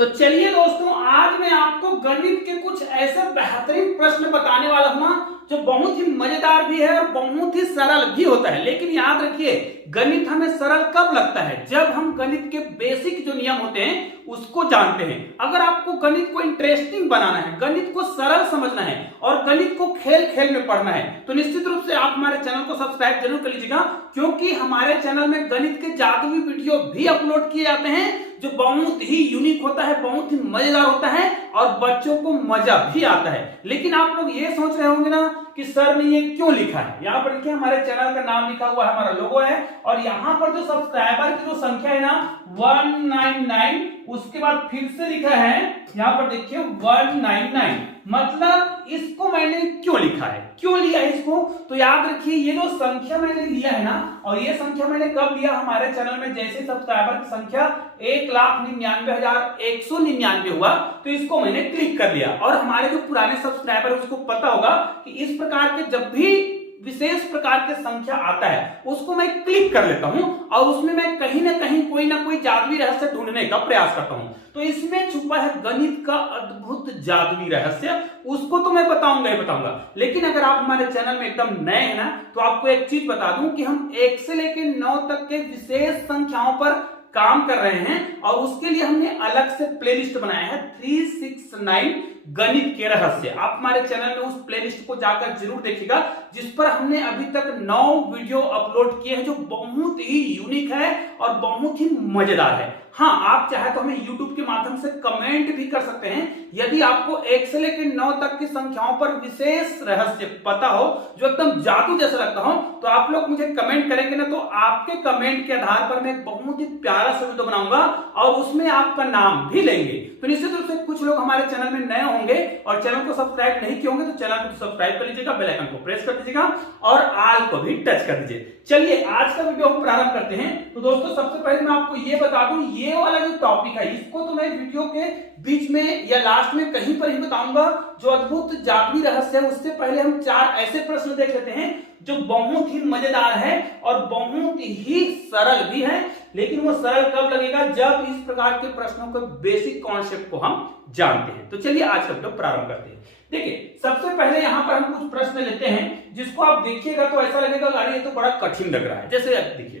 तो चलिए दोस्तों, आज मैं आपको गणित के कुछ ऐसे बेहतरीन प्रश्न बताने वाला हूं जो बहुत ही मजेदार भी है और बहुत ही सरल भी होता है। लेकिन याद रखिए, गणित हमें सरल कब लगता है? जब हम गणित के बेसिक जो नियम होते हैं उसको जानते हैं। अगर आपको गणित को इंटरेस्टिंग बनाना है, गणित को सरल समझना है और गणित को खेल खेल में पढ़ना है, तो निश्चित रूप से आप हमारे चैनल को सब्सक्राइब जरूर कर लीजिएगा, क्योंकि हमारे चैनल में गणित के जादुई वीडियो भी अपलोड किए जाते हैं जो बहुत ही यूनिक होता है, बहुत ही मजेदार होता है और बच्चों को मजा भी आता है। लेकिन आप लोग ये सोच रहे होंगे ना कि सर ने ये क्यों लिखा है? यहाँ पर देखिए, हमारे चैनल का नाम लिखा हुआ है, हमारा लोगो है और यहाँ पर जो सब्सक्राइबर की जो संख्या है ना 199, उसके बाद फिर से लिखा है यहाँ पर देखिए 199। मतलब इसको मैंने क्यों लिखा है, क्यों लिया है इसको? तो याद रखिए, ये जो संख्या मैंने लिया है ना, और ये संख्या मैंने कब लिया? हमारे चैनल में जैसे सब्सक्राइबर की संख्या 1,99,199 हुआ तो इसको मैंने क्लिक कर लिया। और हमारे जो पुराने सब्सक्राइबर उसको पता होगा कि इस प्रकार के जब भी विशेष प्रकार के संख्या आता है उसको मैं क्लिक कर लेता हूं और उसमें मैं कहीं ना कहीं कोई ना कोई जादुई रहस्य ढूंढने का प्रयास करता हूं। तो इसमें छुपा है गणित का अद्भुत जादुई रहस्य, उसको तो मैं बताऊंगा ही बताऊंगा। लेकिन अगर आप हमारे चैनल में एकदम नए हैं ना, तो आपको एक चीज बता दूं कि हम 1 से लेकर 9 तक के विशेष संख्याओं पर काम कर रहे हैं और उसके लिए हमने अलग से प्लेलिस्ट बनाया है 369 गणित के रहस्य। आप हमारे चैनल में उस प्लेलिस्ट को जाकर जरूर देखिएगा, जिस पर हमने अभी तक 9 वीडियो अपलोड किए हैं जो बहुत ही यूनिक है और बहुत ही मजेदार है। हाँ, आप चाहे तो हमें YouTube के माध्यम से कमेंट भी कर सकते हैं। यदि आपको 1 से लेकर 9 तक की संख्याओं पर विशेष रहस्य पता हो जो एकदम जादू जैसा लगता हो, तो आप लोग मुझे कमेंट करेंगे ना, तो आपके कमेंट के आधार पर मैं बहुत ही प्यारा सा वीडियो बनाऊंगा और उसमें आपका नाम भी लेंगे। तो निश्चित रूप से कुछ लोग हमारे चैनल में नए होंगे और चैनल को सब्सक्राइब नहीं किए होंगे, तो चैनल को सब्सक्राइब कर लीजिएगा, बेल आइकन को प्रेस कर दीजिएगा और आल को भी टच कर दीजिए। चलिए आज का वीडियो हम प्रारंभ करते हैं। तो दोस्तों, सबसे पहले मैं आपको ये बता दूं, ये वाला जो टॉपिक है इसको तो मैं वीडियो के बीच में या लास्ट में कहीं पर ही बताऊंगा। जो अद्भुत जादुई रहस्य है उससे पहले हम 4 ऐसे प्रश्न देख लेते हैं जो बहुत ही मजेदार है और बहुत ही सरल भी है। लेकिन वो सरल कब लगेगा? जब इस प्रकार के प्रश्नों के बेसिक कॉन्सेप्ट को हम जानते हैं। तो चलिए आज का वीडियो प्रारंभ करते हैं। देखिए, सबसे पहले यहां पर हम कुछ प्रश्न लेते हैं जिसको आप देखिएगा तो ऐसा लगेगा अरे ये तो बड़ा कठिन लग रहा है। जैसे आप देखिए,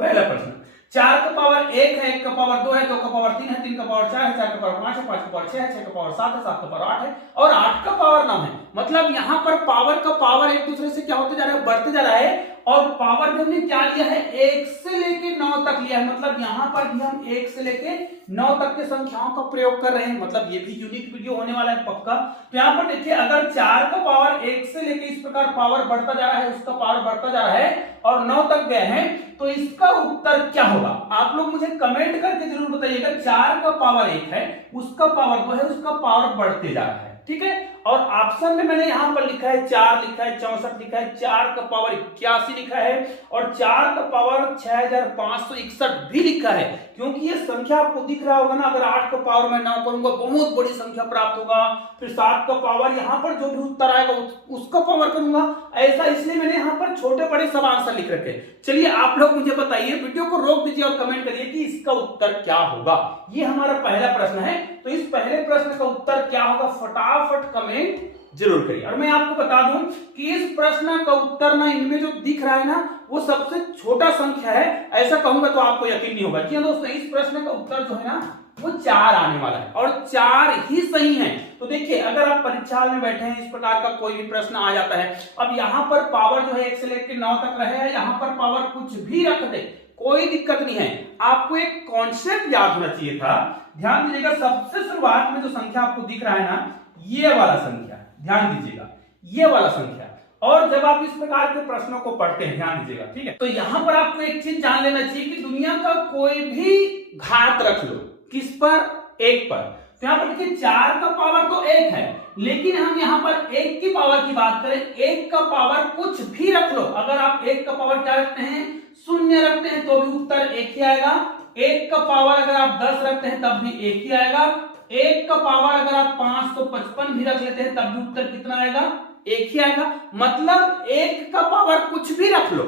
पहला प्रश्न, 4 का पावर 1 है, 1 का पावर 2 है, 2 का पावर 3 है, 3 का पावर 4 है, 4 का पावर 5 है, 5 का पावर 6 है, 6 का पावर 7 है, 7 का पावर 8 है और 8 का पावर 9 है। मतलब यहाँ पर पावर का पावर एक दूसरे से क्या होते जा रहा है? बढ़ते जा रहा है। और पावर भी हमने क्या लिया है? 1 से लेके 9 तक लिया है। मतलब यहाँ पर भी हम 1 से लेके 9 तक के संख्याओं का प्रयोग कर रहे हैं। मतलब ये भी यूनिक वीडियो होने वाला है पक्का। तो यहाँ पर देखिए, अगर 4 का पावर 1 से लेके इस प्रकार पावर बढ़ता जा रहा है, उसका पावर बढ़ता जा रहा है और 9 तक गए हैं, तो इसका उत्तर क्या होगा? आप लोग मुझे कमेंट करके जरूर बताइएगा। 4 का पावर 1 है, उसका पावर 2 है, उसका पावर बढ़ते जा रहा है, ठीक है। और ऑप्शन में मैंने यहां पर लिखा है 4 लिखा है, 64 लिखा है, 4 का पावर 81 लिखा है और 4 का पावर 6561 भी लिखा है। क्योंकि ये संख्या आपको दिख रहा होगा ना, अगर 8 का पावर मैं 9 करूंगा बहुत बड़ी संख्या प्राप्त होगा, फिर 7 का पावर यहाँ पर जो भी उत्तर आएगा उसका पावर करूंगा, ऐसा इसलिए मैंने यहाँ पर छोटे बड़े सब आंसर लिख रखे। चलिए आप लोग मुझे बताइए, वीडियो को रोक दीजिए और कमेंट करिए कि इसका उत्तर क्या होगा। ये हमारा पहला प्रश्न है। तो इस पहले प्रश्न का उत्तर क्या होगा? फटाफट कमेंट जरूर करिए। और मैं आपको बता दूं कि इस प्रश्न का उत्तर ना, इनमें जो दिख रहा है ना, वो सबसे छोटा संख्या है। ऐसा कहूंगा तो आपको यकीन नहीं होगा। जी दोस्तों, इस प्रश्न का उत्तर जो है ना वो 4 आने वाला है और 4 ही सही है। तो देखिए, अगर आप परीक्षा में बैठे हैं, इस प्रकार का कोई भी प्रश्न आ जाता है, अब यहाँ पर पावर जो है 1 से लेकर 9 तक रहे, यहाँ पर पावर कुछ भी रख दे, कोई दिक्कत नहीं है। आपको एक कॉन्सेप्ट याद होना चाहिए था। ध्यान दीजिएगा, सबसे शुरुआत में जो संख्या आपको दिख रहा है ना, ये वाला संख्या, ध्यान दीजिएगा, ये वाला संख्या। और जब आप इस प्रकार के प्रश्नों को पढ़ते हैं, ध्यान दीजिएगा, ठीक है, तो यहां पर आपको एक चीज जान लेना चाहिए कि दुनिया का कोई भी घात रख लो, किस पर? 1 पर। तो यहां पर देखिए, 4 का पावर तो 1 है, लेकिन हम यहां पर 1 की पावर की बात करें, 1 का पावर कुछ भी रख लो। अगर आप 1 का पावर क्या रखते हैं? 0 रखते हैं तो भी उत्तर 1 ही आएगा। 1 का पावर अगर आप 10 रखते हैं तब भी 1 ही आएगा। 1 का पावर अगर आप 555 भी रख लेते हैं तब भी उत्तर कितना आएगा? 1 ही आएगा। मतलब 1 का पावर कुछ भी रख लो,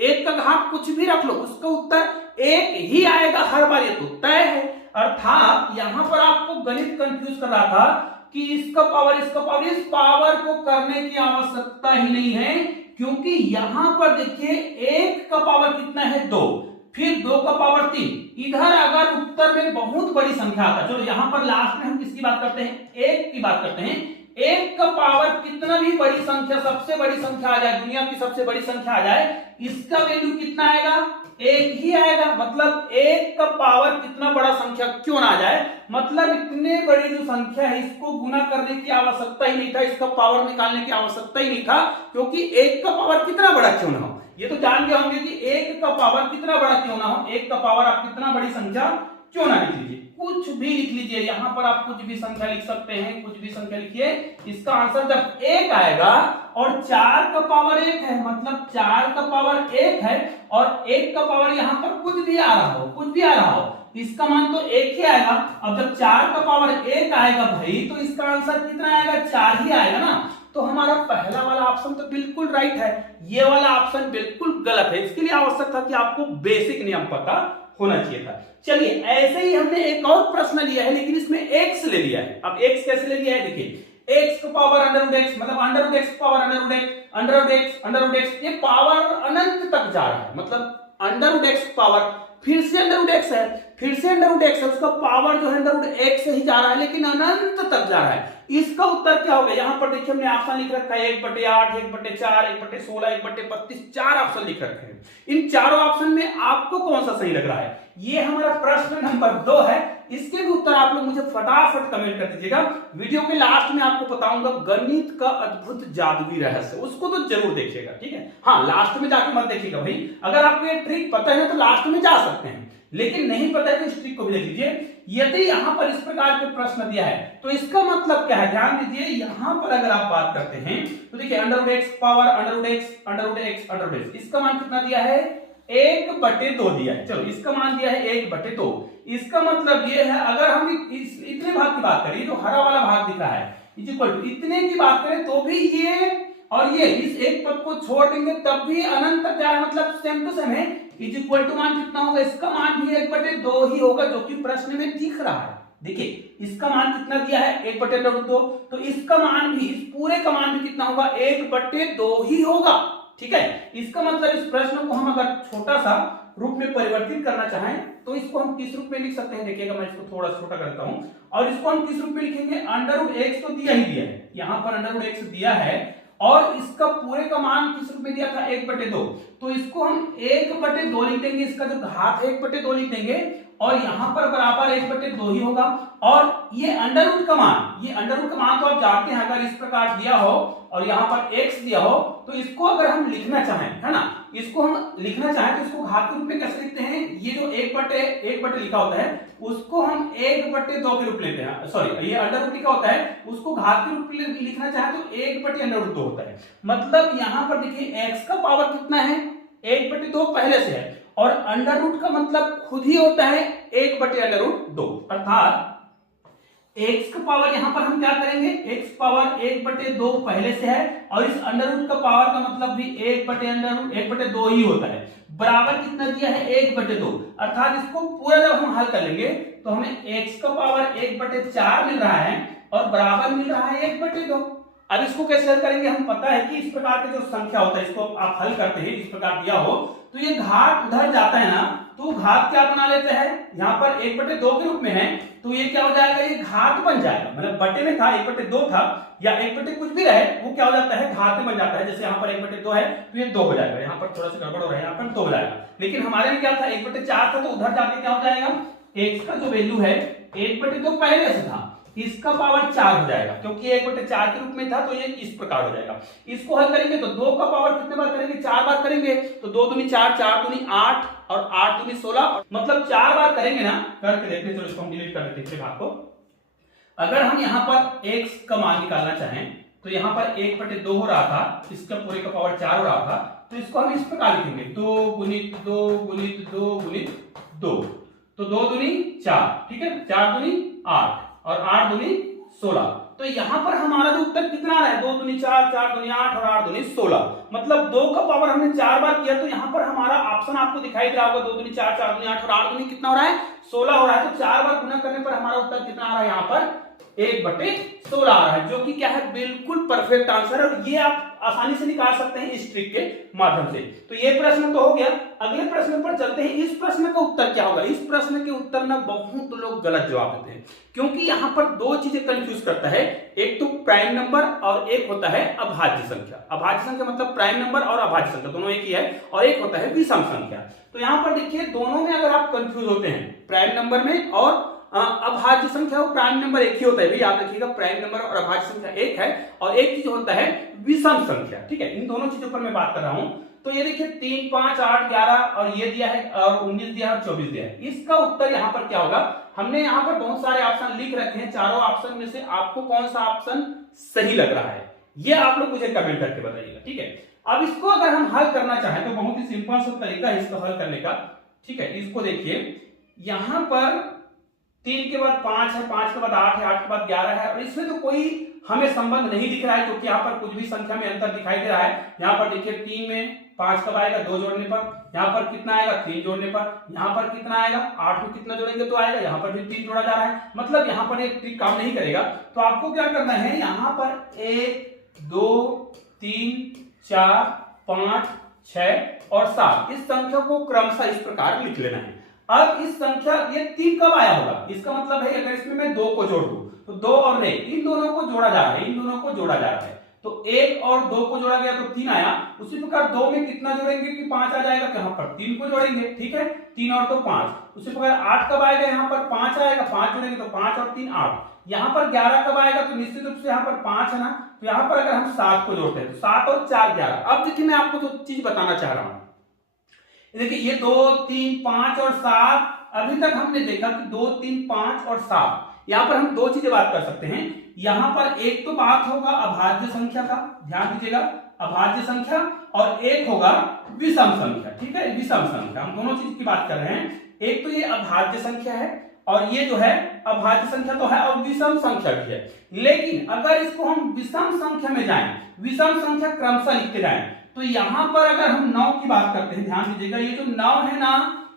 1 का घात कुछ भी रख लो, उसका उत्तर 1 ही आएगा हर बार, ये तो तय है। अर्थात यहां पर आपको गणित कंफ्यूज कर रहा था कि इसका पावर इस पावर को करने की आवश्यकता ही नहीं है, क्योंकि यहां पर देखिए 1 का पावर कितना है 2, फिर 2 का पावर 3। इधर अगर उत्तर में बहुत बड़ी संख्या आता है, चलो यहां पर लास्ट में हम किसकी बात करते हैं, 1 की बात करते हैं। 1 का पावर कितना भी बड़ी संख्या, सबसे बड़ी संख्या आ जाए, दुनिया की सबसे बड़ी संख्या आ जाए, इसका वैल्यू कितना आएगा, 1 ही आएगा। मतलब 1 का पावर कितना बड़ा संख्या क्यों ना आ जाए, मतलब इतने बड़ी जो संख्या है इसको गुना करने की आवश्यकता ही नहीं था, इसका पावर निकालने की आवश्यकता ही नहीं था, क्योंकि 1 का पावर कितना बड़ा क्यों ना हो। ये तो जान गए होंगे कि 1 का पावर कितना बड़ा क्यों ना हो, 1 का पावर आप कितना बड़ी संख्या क्यों ना लिख लीजिए, कुछ भी लिख लीजिए। यहां पर आप कुछ भी संख्या लिख सकते हैं, कुछ भी संख्या लिखिए। इसका आंसर जब 1 आएगा और 4 का पावर 1 है, मतलब 4 का पावर 1 है और 1 का पावर यहां पर कुछ भी आ रहा हो, कुछ भी आ रहा हो, इसका मान तो 1 ही आएगा। अब जब 4 का पावर 1 आएगा भाई, तो इसका आंसर कितना आएगा, 4 ही आएगा ना। तो हमारा पहला वाला ऑप्शन तो बिल्कुल राइट है, ये वाला ऑप्शन बिल्कुल गलत है। इसके लिए आवश्यक था कि आपको बेसिक नियम पता होना चाहिए था। चलिए ऐसे ही हमने एक और प्रश्न लिया है, लेकिन इसमें x ले लिया है। अब x कैसे ले लिया है, देखिए x का पावर √x, मतलब √x पावर √x, ये पावर अनंत तक जा रहा है, मतलब √x पावर फिर से √x है, फिर से √x है, उसका पावर जो है √x ही जा रहा है, लेकिन अनंत तक जा रहा है। इसका उत्तर क्या होगा, यहां पर देखिए हमने ऑप्शन लिख रखा है 1/8, 1/4, 1/16, 1/32, 4 ऑप्शन लिख रखे हैं। इन चारों ऑप्शन में आपको कौन सा सही लग रहा है, ये हमारा प्रश्न नंबर 2 है। इसके भी उत्तर आप लोग मुझे फटाफट कमेंट कर दीजिएगा। वीडियो के लास्ट में आपको बताऊंगा गणित का अद्भुत जादुई रहस्य, उसको तो जरूर देखिएगा, ठीक है। हाँ, लास्ट में जाके मत देखिएगा भाई, अगर आपको ये ट्रिक पता है तो लास्ट में जा सकते हैं, लेकिन नहीं पता है तो इस ट्रिक को भी देख लीजिए। यदि यहां पर इस प्रकार के प्रश्न दिया है तो इसका मतलब क्या है, ध्यान दीजिए। यहां पर अगर आप बात करते हैं तो देखिए √x पावर √x, इसका मान कितना दिया है, 1/2 दिया है। चलो इसका मान दिया है 1/2। इसका मतलब ये है, अगर हम इतने भाग की बात करें, जो हरा वाला भाग दिख रहा है इतने की बात करें, तो भी ये और ये इस एक पद को छोड़ देंगे तब भी अनंत तक जा रहा है, मतलब सेम टू सेम है। इज इक्वल टू मान कितना होगा, इसका मान भी 1/2 ही होगा, जो कि प्रश्न में दिख रहा है। देखिए इसका मान कितना दिया है 1/2, तो इसका मान भी, इस पूरे का मान भी कितना होगा, 1/2 ही होगा, ठीक है। इसका मतलब इस प्रश्न को हम अगर छोटा सा रूप में परिवर्तित करना चाहें तो इसको हम किस रूप में लिख सकते हैं, देखिएगा मैं इसको थोड़ा छोटा करता हूं, और इसको हम किस रूप में लिखेंगे, √x तो दिया ही दिया है, यहां पर √x दिया है और इसका पूरे का मान किस रूप में दिया था, 1/2, तो इसको हम 1/2 लिख देंगे, इसका जो घात है 1/2 लिख देंगे और यहां पर बराबर 1/2 ही होगा। और ये अंडर का मान तो आप जानते हैं, अगर इस प्रकार दिया हो और यहां पर x दिया हो, तो इसको अगर हम लिखना चाहें, है ना, इसको हम लिखना चाहें तो इसको घात के रूप में कैसे लिखते हैं, ये जो 1/1 लिखा होता है उसको हम 1/2 के रूप लेते हैं, सॉरी ये अंडर रूट लिखा होता है, उसको घात के रूप में लिखना चाहें तो 1/√2 होता है। मतलब यहां पर देखिए x का पावर कितना है, 1/2 पहले से है, और अंडर रूट का मतलब खुद ही होता है 1/√2, अर्थात x का पावर यहां पर हम क्या करेंगे, x पावर 1/2 पहले से है और इस अंडर रूट का पावर का मतलब भी 1/2 ही होता है, बराबर कितना दिया है 1/2, अर्थात इसको पूरा जब हम हल कर लेंगे तो हमें x का पावर 1/4 मिल रहा है और बराबर मिल रहा है 1/2। अब इसको कैसे हल करेंगे, हम पता है कि इस प्रकार का जो संख्या होता है इसको आप हल करते हैं, इस प्रकार दिया हो तो ये घात उधर जाता है ना, तो घात क्या बना लेते हैं, यहाँ पर 1/2 के रूप में है तो ये क्या हो जाएगा, ये घात बन जाएगा, मतलब बटे में था 1/2 था या 1/2 कुछ भी रहे वो क्या हो जाता है, घात में बन जाता है। जैसे यहाँ पर 1/2 है तो ये 2 हो जाएगा, यहाँ पर थोड़ा सा गड़बड़ हो रहा है, यहाँ पर 2 हो जाएगा, लेकिन हमारे में क्या था 1/4 था, तो उधर जाके क्या हो जाएगा, x का जो वैल्यू है 1/2 पहले से था, इसका पावर 4 हो जाएगा, क्योंकि 1/4 के रूप में था तो ये इस प्रकार हो जाएगा। इसको हल करेंगे तो 2 का पावर कितने बार करेंगे, 4 बार करेंगे, तो 2 दूनी 4, 4 दूनी 8 और 8 दूनी 16, मतलब 4 बार करेंगे ना, करके देखते हैं। चलो इसको हम डिलीट कर देते हैं भाग को। अगर हम यहाँ पर x का मान निकालना चाहें तो यहाँ पर 1/2 हो रहा था, इसका पूरे का पावर 4 हो रहा था, तो इसको हम इस प्रकार लिखेंगे 2 गुणित 2 गुणित 2 गुणित 2, तो 2 दूनी 4, ठीक है, 4 दूनी 8 और 8 दूनी 16। तो यहाँ पर हमारा जो उत्तर कितना आ रहा है, 2 दूनी 4, 4 दूनी 8 और 8 दूनी 16, मतलब 2 का पावर हमने 4 बार किया। तो यहाँ पर हमारा ऑप्शन आपको दिखाई दे रहा होगा, 2 दूनी 4, 4 दूनी 8 और 8 दूनी कितना हो रहा है, 16 हो रहा है। तो 4 बार गुना करने पर हमारा उत्तर कितना आ रहा है, यहाँ पर 1/16 आ रहा है, जो कि क्या है, बिल्कुल परफेक्ट आंसर है। और ये आप आसानी से निकाल सकते हैं इस ट्रिक के माध्यम से। तो ये प्रश्न तो हो गया। अगले प्रश्न पर चलते हैं। इस प्रश्न का उत्तर क्या होगा। इस प्रश्न के उत्तर में बहुत लोग गलत जवाब देते हैं, क्योंकि यहाँ पर दो चीजें कंफ्यूज करता है। एक तो प्राइम नंबर और एक होता है अभाज्य संख्या। अभाज्य संख्या मतलब प्राइम नंबर और अभाज्य संख्या दोनों एक ही है, और एक होता है विषम संख्या। तो यहाँ पर देखिए, दोनों में अगर आप कंफ्यूज होते हैं, प्राइम नंबर में और अभाज्य संख्या और प्राइम नंबर एक ही होता है, याद रखिएगा, प्राइम नंबर और अभाज्य संख्या एक है, और एक चीज होता है विषम संख्या। ठीक है, इन दोनों चीजों पर मैं बात कर रहा हूं। तो ये देखिए 3, 5, 8, 11 और ये दिया है, और 19 दिया है और 24 दिया है। इसका उत्तर यहाँ पर क्या होगा। हमने यहाँ पर बहुत सारे ऑप्शन लिख रखे हैं, चारों ऑप्शन में से आपको कौन सा ऑप्शन सही लग रहा है, ये आप लोग मुझे कमेंट करके बताइएगा। ठीक है, अब इसको अगर हम हल करना चाहें तो बहुत ही सिंपल सा तरीका है इसको हल करने का। ठीक है, इसको देखिए, यहाँ पर 3 के बाद 5 है, 5 के बाद 8 है, 8 के बाद 11 है, और इसमें तो कोई हमें संबंध नहीं दिख रहा है, क्योंकि यहाँ पर कुछ भी संख्या में अंतर दिखाई दे रहा है। यहाँ पर देखिए 3 में 5 कब आएगा, 2 जोड़ने पर। यहाँ पर कितना आएगा, 3 जोड़ने पर। यहाँ पर कितना आएगा, 8 में कितना जोड़ेंगे तो आएगा, यहाँ पर भी 3 जोड़ा जा रहा है, मतलब यहाँ पर एक ट्रिक काम नहीं करेगा। तो आपको क्या करना है, यहाँ पर 1, 2, 3, 4, 5, 6 और 7 इस संख्या को क्रमशः इस प्रकार लिख लेना है। अब इस संख्या, ये 3 कब आया होगा, इसका मतलब है अगर इसमें मैं 2 को जोड़ दूं तो 2 और 1 इन दोनों को जोड़ा जा रहा है, इन दोनों को जोड़ा जा रहा है। तो 1 और 2 को जोड़ा गया तो 3 आया। उसी प्रकार 2 में कितना जोड़ेंगे कि 5 आ जाएगा, तो यहाँ पर 3 को जोड़ेंगे। ठीक है, 3 और 2 5। उसी प्रकार 8 कब आएगा, यहाँ पर 5 आएगा, 5 जोड़ेंगे तो 5 और 3 8। यहाँ पर 11 कब आएगा, तो निश्चित रूप से यहाँ पर 5 है ना, तो यहाँ पर अगर हम 7 को जोड़ते हैं तो 7 और 4 11। अब देखिए मैं आपको जो चीज बताना चाह रहा हूं, देखिए ये 2, 3, 5 और 7, अभी तक हमने देखा कि 2, 3, 5 और 7, यहां पर हम दो चीजें बात कर सकते हैं। यहां पर एक तो बात होगा अभाज्य संख्या का, ध्यान दीजिएगा, अभाज्य संख्या, और एक होगा विषम संख्या। ठीक है, विषम संख्या, हम दोनों चीज की बात कर रहे हैं। एक तो ये अभाज्य संख्या है, और ये जो है अभाज्य संख्या तो है और विषम संख्या भी है। लेकिन अगर इसको हम विषम संख्या में जाएं, विषम संख्या क्रमशः लिखते जाएं, तो यहां पर अगर हम 9 की बात करते हैं, ध्यान दीजिएगा, ये जो 9 है ना,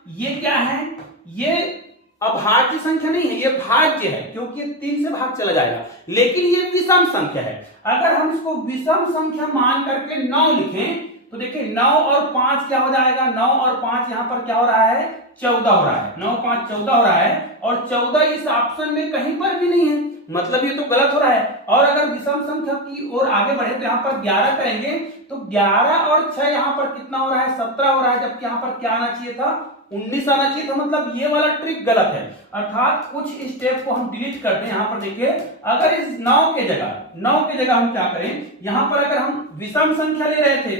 ये क्या है, ये अभाज्य संख्या नहीं है, ये भाज्य है, क्योंकि ये 3 से भाग चला जाएगा। लेकिन ये विषम संख्या है। अगर हम इसको विषम संख्या मान करके 9 लिखें तो देखिए 9 और 5 क्या हो जाएगा, 9 और 5 यहां पर क्या हो रहा है, 14 हो रहा है। 9, 5, 14 हो रहा है, और 14 इस ऑप्शन में कहीं पर भी नहीं है, मतलब ये तो गलत हो रहा है। और अगर विषम संख्या की ओर आगे बढ़े तो यहाँ पर 11 करेंगे, तो 11 और 6 यहाँ पर कितना हो रहा है, 17 हो रहा है, जबकि यहाँ पर क्या आना चाहिए था, 19 आना चाहिए था। मतलब ये वाला ट्रिक गलत है, अर्थात कुछ स्टेप को हम डिलीट कर दें। यहाँ पर देखिए, अगर इस 9 के जगह हम क्या करें, यहाँ पर अगर हम विषम संख्या ले रहे थे,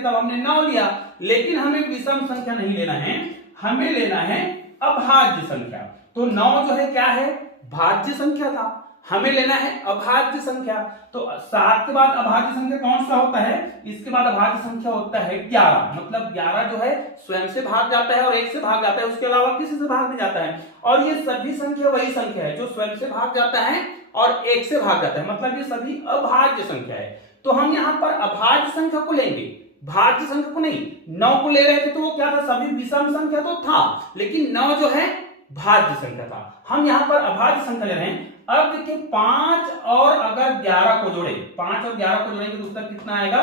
तब हमने 9 लिया, लेकिन हमें विषम संख्या नहीं लेना है, हमें लेना है अभाज्य संख्या। तो 9 जो है क्या है, भाज्य संख्या था, हमें लेना है अभाज्य संख्या। तो 7 के बाद अभाज्य संख्या कौन सा होता है, इसके बाद अभाज्य संख्या होता है 11। मतलब 11 जो है स्वयं से भाग जाता है और 1 से भाग जाता है, उसके अलावा किसी से भाग नहीं जाता है। और ये सभी संख्या वही संख्या है जो स्वयं से भाग जाता है और 1 से भाग जाता है, मतलब ये सभी अभाज्य संख्या है। तो हम यहाँ पर अभाज्य संख्या को लेंगे, भाज्य संख्या को नहीं। 9 को ले रहे थे तो वो क्या था, सभी विषम संख्या तो था, लेकिन 9 जो है भाज्य संख्या था। हम यहाँ पर अभाज्य संख्या ले रहे हैं। अब देखिए 5 और अगर 11 को जोड़े, 5 और 11 को जोड़ेंगे तो उत्तर कितना आएगा,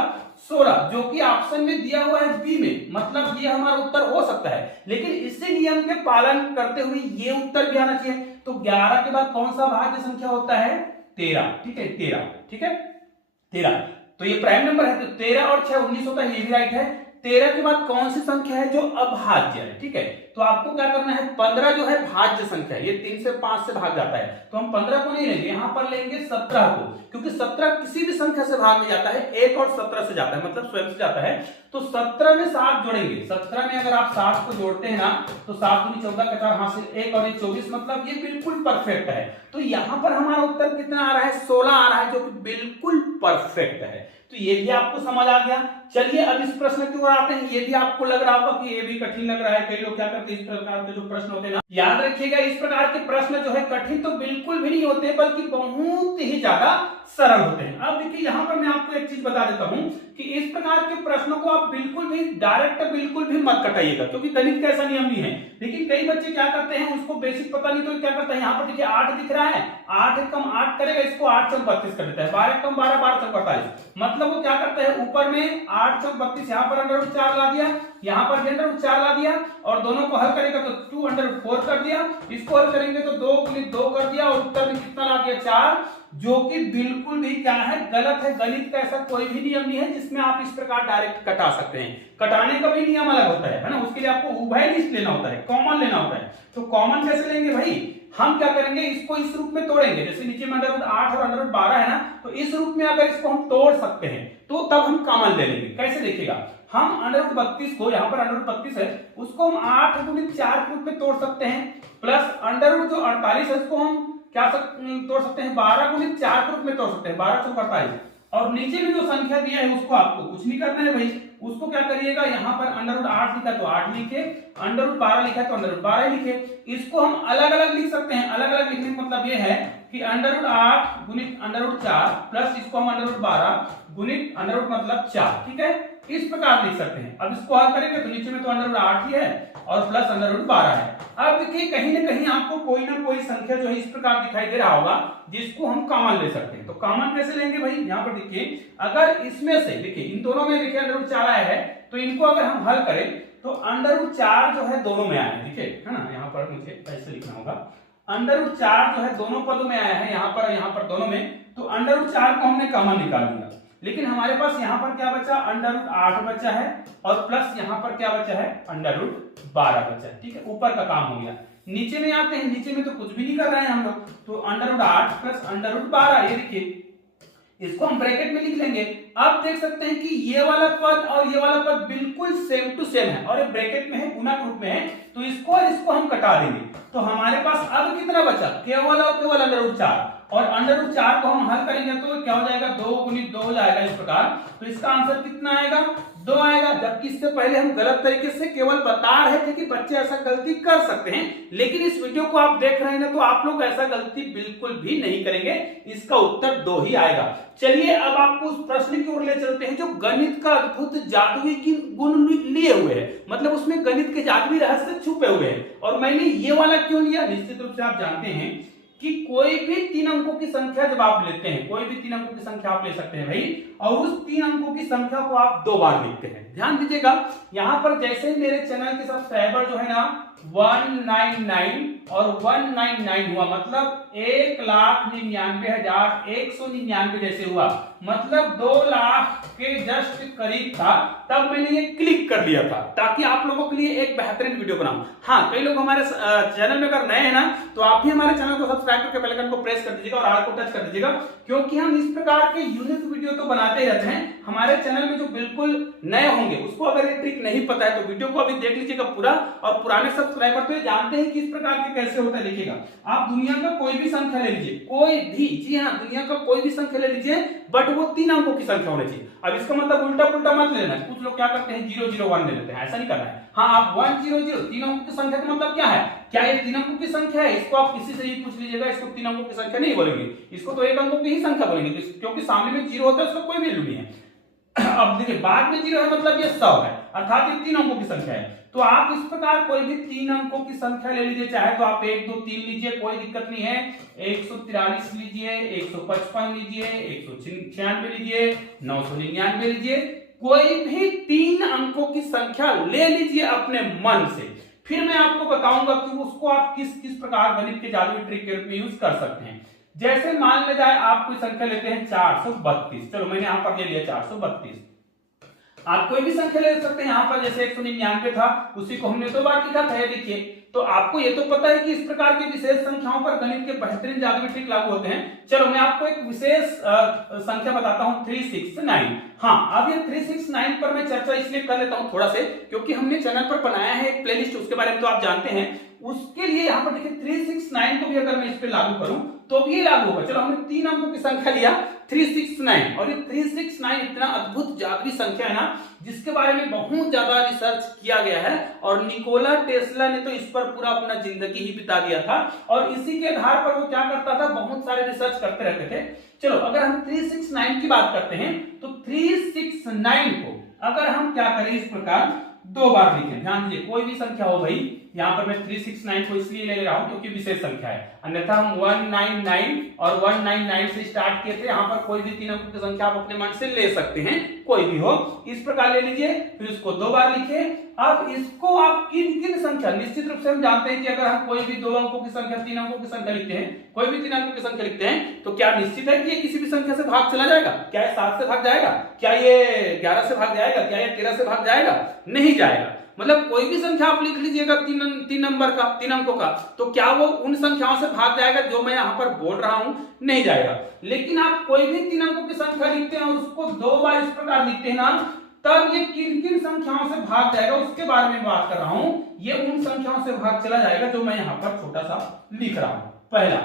16, जो कि ऑप्शन में दिया हुआ है बी में। मतलब ये हमारा उत्तर हो सकता है, लेकिन इसी नियम के पालन करते हुए ये उत्तर भी आना चाहिए। तो 11 के बाद कौन सा भाज्य संख्या होता है, 13। ठीक है, 13, ठीक है, 13। तो ये प्राइम नंबर है, तो 13 और 6 19 होता है, ये भी राइट है। 13 के बाद कौन सी संख्या है जो अभाज्य है, ठीक है, तो आपको क्या करना है, 15 जो है भाज्य संख्या है, ये 3 से 5 से भाग जाता है, तो हम 15 को नहीं लेंगे, यहां पर लेंगे 17 को, क्योंकि 17 किसी भी संख्या से भाग में जाता है, 1 और 17 से जाता है, मतलब स्वयं से जाता है। तो 17 में 7 जोड़ेंगे, 17 में अगर आप 7 को जोड़ते हैं ना, तो 7 दूनी 14 का 4 हासिल 1 और 1 24, मतलब ये बिल्कुल परफेक्ट है। तो यहां पर हमारा उत्तर कितना आ रहा है, 16 आ रहा है, जो कि बिल्कुल परफेक्ट है। तो ये भी आपको समझ आ गया। चलिए अब इस प्रश्न की ओर आते हैं। ये भी आपको लग रहा होगा कि ये भी कठिन लग रहा है, कई लोग क्या करते हैं इस प्रकार के जो प्रश्न होते हैं ना, याद रखिएगा इस प्रकार के प्रश्न जो है कठिन तो बिल्कुल भी नहीं होते, बल्कि बहुत ही ज्यादा सरल होते हैं। अब देखिए यहाँ पर मैं आपको एक चीज बता देता हूं कि इस प्रकार के प्रश्नों को आप बिल्कुल भी डायरेक्ट बिल्कुल भी मत कटाइएगा, क्योंकि गणित का ऐसा नियम नहीं है। लेकिन कई बच्चे क्या करते हैं, उसको बेसिक पता नहीं तो क्या करते हैं, यहाँ पर देखिए 8 दिख रहा है, 8 कम 8 करेगा, इसको 8 चौक 32 कर देता है, 12 कम 12, 12 चौक 48। मतलब वो क्या करता है, ऊपर में 8 चौक 32, यहाँ पर अंडर रूट 4 ला दिया, यहाँ पर अंडर रूट 4 ला दिया, और दोनों को हल करेगा तो 2 अंडर रूट 4 कर दिया, इसको हल करेंगे तो 2 गुणित 2 कर दिया, और उत्तर में कितना ला दिया 4, जो कि बिल्कुल भी क्या है, गलत है। गणित का ऐसा कोई भी नियम नहीं है जिसमें आप इस प्रकार डायरेक्ट कटा सकते हैं। कटाने का भी नियम अलग होता है ना, उसके लिए आपको उभय निष्ठ लेना होता है, कॉमन लेना होता है। तो कॉमन कैसे लेंगे भाई, हम क्या करेंगे, इसको इस रूप में तोड़ेंगे, जैसे नीचे में अंडर रूट 8 और अंडर रूट 12 है ना, तो इस रूप में अगर इसको हम तोड़ सकते हैं तो तब हम कॉमन ले लेंगे। कैसे देखिएगा, हम अंडर रूट 32 को, यहाँ पर अंडर रूट 32 है, उसको हम 8 गुणित 4 के रूप में तोड़ सकते हैं, प्लस अंडर रूट जो 48 है उसको हम क्या तोड़ सकते हैं, 12 गुणित 4 के रूप में तोड़ सकते हैं, 12 चौक 48। और नीचे में जो संख्या दिया है उसको आपको कुछ नहीं करना है भाई, उसको क्या करिएगा, यहाँ पर अंडर रूट 8 लिखा तो 8 लिखे, अंडर रूट 12 लिखा तो अंडर रूट 12 लिखे। इसको हम अलग अलग लिख सकते हैं। अलग अलग लिखने का मतलब ये है कि अंडर रूट 8 गुणित अंडर रूट 4 प्लस इसको हम अंडर रूट 12 गुणित अंडर रूट मतलब 4, ठीक है, इस प्रकार लिख सकते हैं। अब इसको हल करेंगे तो नीचे में तो अंडर रूट 8 ही है और प्लस अंडर रूट 12 है। अब देखिए कहीं ना कहीं आपको कोई ना कोई संख्या जो है इस प्रकार दिखाई दे रहा होगा जिसको हम कॉमन ले सकते हैं। तो कॉमन कैसे लेंगे भाई, यहाँ पर देखिए, अगर इसमें से देखिए इन दोनों में देखिए अंडर रूट 4 आया है, तो इनको अगर हम हल करें तो अंडर रूट 4 जो है दोनों में आया है, देखिए है ना, यहाँ पर मुझे ऐसे लिखना होगा, अंडर रूट 4 जो है दोनों पदों में आया है, यहाँ पर दोनों में, तो अंडर रूट 4 को हमने कॉमन निकाल दिया। लेकिन हमारे पास यहाँ पर क्या बचा, अंडर रूट 8 बचा है, और प्लस यहाँ पर क्या बचा है, अंडर रूट 12 बचा है, ठीक है, ऊपर का काम हो गया। नीचे में आते हैं, नीचे में तो कुछ भी नहीं कर रहे हैं हम लोग, तो under root 8 plus under root 12, ये देखिए इसको हम ब्रैकेट में लिख लेंगे। आप देख सकते हैं कि ये वाला पद और ये वाला पद बिल्कुल सेम टू सेम है, और ये ब्रैकेट में है, गुणा के रूप में है, तो इसको और इसको हम कटा देंगे। तो हमारे पास अब कितना बचा, केवल और केवल अंडर रूट 4, और अंडर रूट 4 को हम हल करेंगे तो क्या हो जाएगा, 2 गुणित 2 हो जाएगा इस प्रकार। तो इसका आंसर कितना आएगा, 2 आएगा। जबकि इससे पहले हम गलत तरीके से केवल बता रहे थे कि बच्चे ऐसा गलती कर सकते हैं, लेकिन इस वीडियो को आप देख रहे हैं तो आप लोग ऐसा गलती बिल्कुल भी नहीं करेंगे, इसका उत्तर 2 ही आएगा। चलिए अब आपको उस प्रश्न की ओर ले चलते हैं जो गणित का अद्भुत जादुई की गुण लिए हुए है, मतलब उसमें गणित के जादुई रहस्य छुपे हुए हैं। और मैंने ये वाला क्यों लिया, निश्चित रूप से आप जानते हैं कि कोई भी 3 अंकों की संख्या जब आप लेते हैं, कोई भी 3 अंकों की संख्या आप ले सकते हैं भाई, और उस 3 अंकों की संख्या को आप 2 बार लिखते हैं। ध्यान दीजिएगा, यहाँ पर जैसे ही मेरे चैनल के सब्सक्राइबर जो है ना 199 और 199 हुआ, मतलब 1,99,199 जैसे हुआ, मतलब 2 लाख के जस्ट करीब था, तब मैंने ये क्लिक कर दिया था ताकि आप लोगों के लिए एक बेहतरीन वीडियो बनाऊं। हाँ, कई लोग हमारे चैनल में अगर नए हैं ना, तो आप भी हमारे चैनल को सब्सक्राइब करके बेल आइकन को प्रेस कर दीजिएगा और आल को टच कर दीजिएगा, क्योंकि हम इस प्रकार के यूनिक वीडियो तो बनाते रहते हैं। हमारे चैनल में जो बिल्कुल नए होंगे उसको अगर ये ट्रिक नहीं पता है तो वीडियो को अभी देख लीजिएगा पूरा, और पुराने सब्सक्राइबर तो जानते हैं कि इस प्रकार के कैसे होता है। देखिएगा, आप दुनिया का कोई भी संख्या ले लीजिए, कोई भी, जी हाँ, दुनिया का कोई भी संख्या ले लीजिए, बट वो 3 अंकों की संख्या होनी चाहिए। अब इसका मतलब उल्टा पुल्टा मत लेना, कुछ लोग क्या करते हैं 001 ले लेते हैं, ऐसा नहीं करना है। हाँ, आप 100 3 अंकों की संख्या का मतलब क्या है, क्या ये 3 अंकों की संख्या है, इसको आप किसी से ही पूछ लीजिएगा, इसको 3 अंकों की संख्या नहीं बोलेंगे, इसको तो 1 अंकों की ही संख्या बोलेंगे, क्योंकि सामने में 0 होता है, उसका कोई वैल्यू नहीं है। अब देखिए, बाद में 0 है मतलब ये 100 है, अर्थात ये 3 अंकों की संख्या है। तो आप इस प्रकार कोई भी 3 अंकों की संख्या ले लीजिए, चाहे तो आप 1 2 3 लीजिए, कोई दिक्कत नहीं है, 143 लीजिए, 155 लीजिए, 196 लीजिए, 999 लीजिए, कोई भी 3 अंकों की संख्या ले लीजिए अपने मन से। फिर मैं आपको बताऊंगा कि उसको आप किस किस प्रकार गणित के जादुई ट्रिक के रूप में यूज कर सकते हैं। जैसे मान ले जाए आप कोई संख्या लेते हैं 432, चलो मैंने यहां पर ले लिया 432, आप कोई भी संख्या ले सकते हैं। यहाँ पर जैसे 199 था, उसी को हमने 2 बार लिखा था, ये देखिए। तो आपको ये तो पता है कि इस प्रकार की विशेष संख्याओं पर गणित के बेहतरीन जादुई ट्रिक लागू होते हैं। चलो मैं आपको एक विशेष संख्या बताता हूँ, 369। हाँ, अब ये 369 पर मैं चर्चा इसलिए कर लेता हूँ थोड़ा से, क्योंकि हमने चैनल पर बनाया है एक प्लेलिस्ट, उसके बारे में तो आप जानते हैं। उसके लिए यहाँ पर देखिए 369 को भी अगर मैं इस पे लागू करूं तो भी ये लागू होगा। चलो हमने 3 अंकों की संख्या लिया 369, और ये 369 इतना अद्भुत जादुई संख्या है ना, जिसके बारे में बहुत ज्यादा रिसर्च किया गया है, और निकोला टेस्ला ने तो इस पर पूरा अपना जिंदगी ही बिता दिया था, और इसी के आधार पर वो क्या करता था, बहुत सारे रिसर्च करते रहते थे। चलो अगर हम 369 की बात करते हैं तो 369 को अगर हम क्या करें, इस प्रकार 2 बार लिखें। ध्यान दीजिए, कोई भी संख्या हो भाई, यहाँ पर मैं 369 को इसलिए ले रहा हूं क्योंकि विशेष संख्या है, अन्यथा हम 199 और 199 से स्टार्ट किए थे। यहाँ पर कोई भी 3 अंकों की संख्या आप अपने मन से ले सकते हैं, कोई भी हो, इस प्रकार ले लीजिए, फिर उसको 2 बार लिखिए। अब इसको आप किन किन संख्या, निश्चित रूप से हम जानते हैं कि अगर हम कोई भी 2 अंकों की संख्या, 3 अंकों की संख्या लिखते हैं, कोई भी 3 अंकों की संख्या लिखते हैं, तो क्या निश्चित है कि ये किसी भी संख्या से भाग चला जाएगा? क्या ये 7 से भाग जाएगा? क्या ये 11 से भाग जाएगा? क्या ये 13 से भाग जाएगा? नहीं जाएगा। मतलब कोई भी संख्या आप लिख लीजिएगा 3 नंबर का, 3 अंकों का, तो क्या वो उन संख्याओं से भाग जाएगा जो मैं यहाँ पर बोल रहा हूं? नहीं जाएगा। लेकिन आप कोई भी 3 अंकों की संख्या लिखते हैं और उसको 2 बार इस प्रकार लिखते हैं ना, तब ये किन किन संख्याओं से भाग जाएगा उसके बारे में बात कर रहा हूं। ये उन संख्याओं से भाग चला जाएगा जो मैं यहाँ पर छोटा सा लिख रहा हूं। पहला,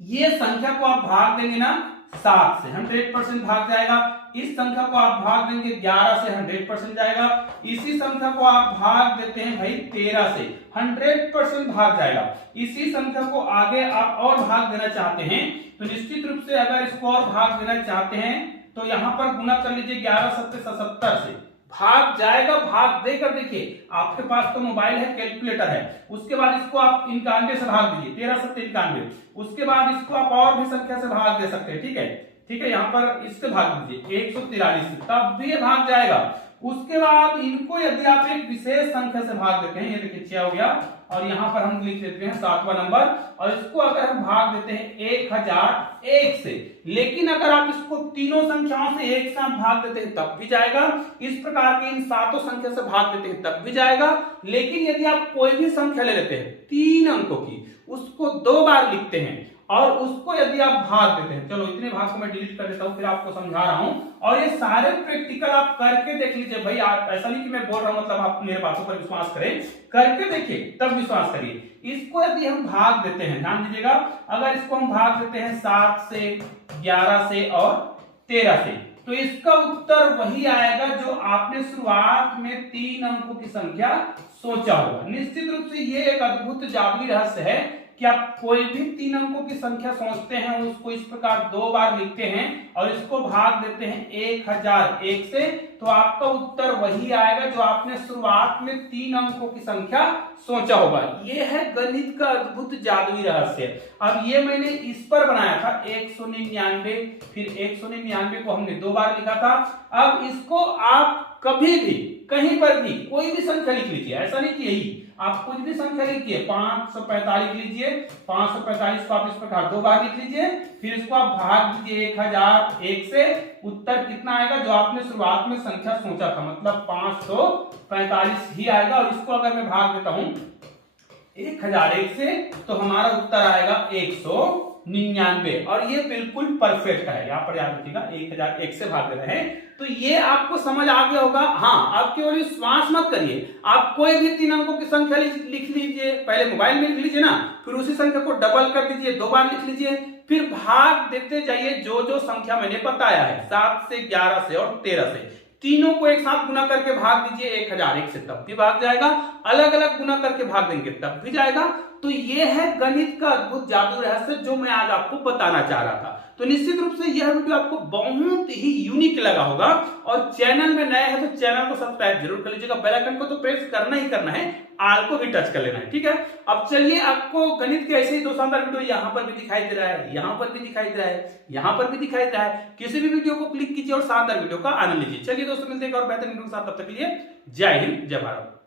ये संख्या को आप भाग देंगे ना 7 से, 100% भाग जाएगा। इस संख्या को आप भाग देंगे 11 से, 100% जाएगा। इसी संख्या को आप भाग देते हैं भाई 13 से, 100% भाग जाएगा। इसी संख्या को आगे आप और भाग देना चाहते हैं तो निश्चित रूप से अगर इसको और भाग देना चाहते हैं तो यहां पर गुना कर लीजिए 11 7 77 से, भाग जाएगा। भाग देकर देखिए, आपके पास तो मोबाइल है, कैलकुलेटर है, उसके बाद इसको आप 91 से भाग दीजिए, 13 7 91, उसके बाद इसको आप और भी संख्या से भाग दे सकते हैं। ठीक है, ठीक है, यहाँ पर इससे भाग दीजिए 143 से, तब भी ये भाग जाएगा। उसके बाद इनको यदि आप एक विशेष संख्या से भाग देते हैं, ये देखिए 6 हो गया, और यहाँ पर हम लिख देते हैं 7वां नंबर, और इसको अगर हम भाग देते हैं 1001 से, लेकिन अगर आप इसको तीनों संख्याओं से एक साथ भाग देते हैं तब भी जाएगा। इस प्रकार के इन 7 संख्या से भाग देते हैं तब भी जाएगा। लेकिन यदि आप कोई भी संख्या ले लेते हैं 3 अंकों की, उसको 2 बार लिखते हैं और उसको यदि आप भाग देते हैं, चलो इतने भाग को मैं डिलीट कर देता हूं, फिर आपको समझा रहा हूं, और ये सारे प्रैक्टिकल आप करके देख लीजिए भाई। आप ऐसा नहीं कि मैं बोल रहा हूं मतलब आप मेरे बातों पर विश्वास करें, करके देखिए तब विश्वास करिए। इसको यदि हम भाग देते हैं, ध्यान दीजिएगा, अगर इसको हम भाग देते हैं 7 से, 11 से और 13 से, तो इसका उत्तर वही आएगा जो आपने शुरुआत में 3 अंकों की संख्या सोचा होगा। निश्चित रूप से ये एक अद्भुत जादुई रहस्य है कि आप कोई भी 3 अंकों की संख्या सोचते हैं, उसको इस प्रकार 2 बार लिखते हैं और इसको भाग देते हैं 1001 से, तो आपका उत्तर वही आएगा जो आपने शुरुआत में 3 अंकों की संख्या सोचा होगा। ये है गणित का अद्भुत जादुई रहस्य। अब ये मैंने इस पर बनाया था 199, फिर 199 को हमने 2 बार लिखा था। अब इसको आप कभी भी कहीं पर भी कोई भी संख्या लिख लीजिए, ऐसा नहीं कि यही, आप कुछ भी संख्या लिखिए, 545 लीजिए, 545 को आप इस प्रकार 2 बार लिख लीजिए, फिर इसको आप भाग दीजिए 1001 से, उत्तर कितना आएगा जो आपने शुरुआत में संख्या सोचा था, मतलब 545 ही आएगा। और इसको अगर मैं भाग देता हूं 1001 से तो हमारा उत्तर आएगा 199, और ये बिल्कुल परफेक्ट है। यहाँ पर याद रखिएगा 1001 से भाग दे रहे हैं, तो ये आपको समझ आ गया होगा। हाँ, आप केवल विश्वास मत करिए, आप कोई भी 3 अंकों की संख्या लिख लीजिए, पहले मोबाइल में लिख लीजिए ना, फिर उसी संख्या को डबल कर दीजिए, 2 बार लिख लीजिए, फिर भाग देते जाइए जो जो संख्या मैंने बताया है 7 से, 11 से और 13 से, तीनों को एक साथ गुना करके भाग दीजिए 1001 से, तब भी भाग जाएगा। अलग अलग गुना करके भाग देंगे तब भी जाएगा। तो ये है गणित का अद्भुत जादू रहस्य जो मैं आज आपको बताना चाह रहा था। तो निश्चित रूप से यह वीडियो आपको बहुत ही यूनिक लगा होगा, और चैनल में नए हैं तो चैनल को सब्सक्राइब जरूर कर लीजिएगा, बेल आइकन को तो प्रेस करना ही करना है, आल को भी टच कर लेना है। ठीक है, अब चलिए आपको गणित के ऐसे ही 2 शानदार वीडियो यहाँ पर भी दिखाई दे रहा है, यहाँ पर भी दिखाई दे रहा है, यहाँ पर भी दिखाई दे रहा है। किसी भी वीडियो को क्लिक कीजिए और शानदार वीडियो का आनंद लीजिए। चलिए दोस्तों, मिलते हैं और बेहतर वीडियो के साथ, तब तक के लिए जय हिंद, जय भारत।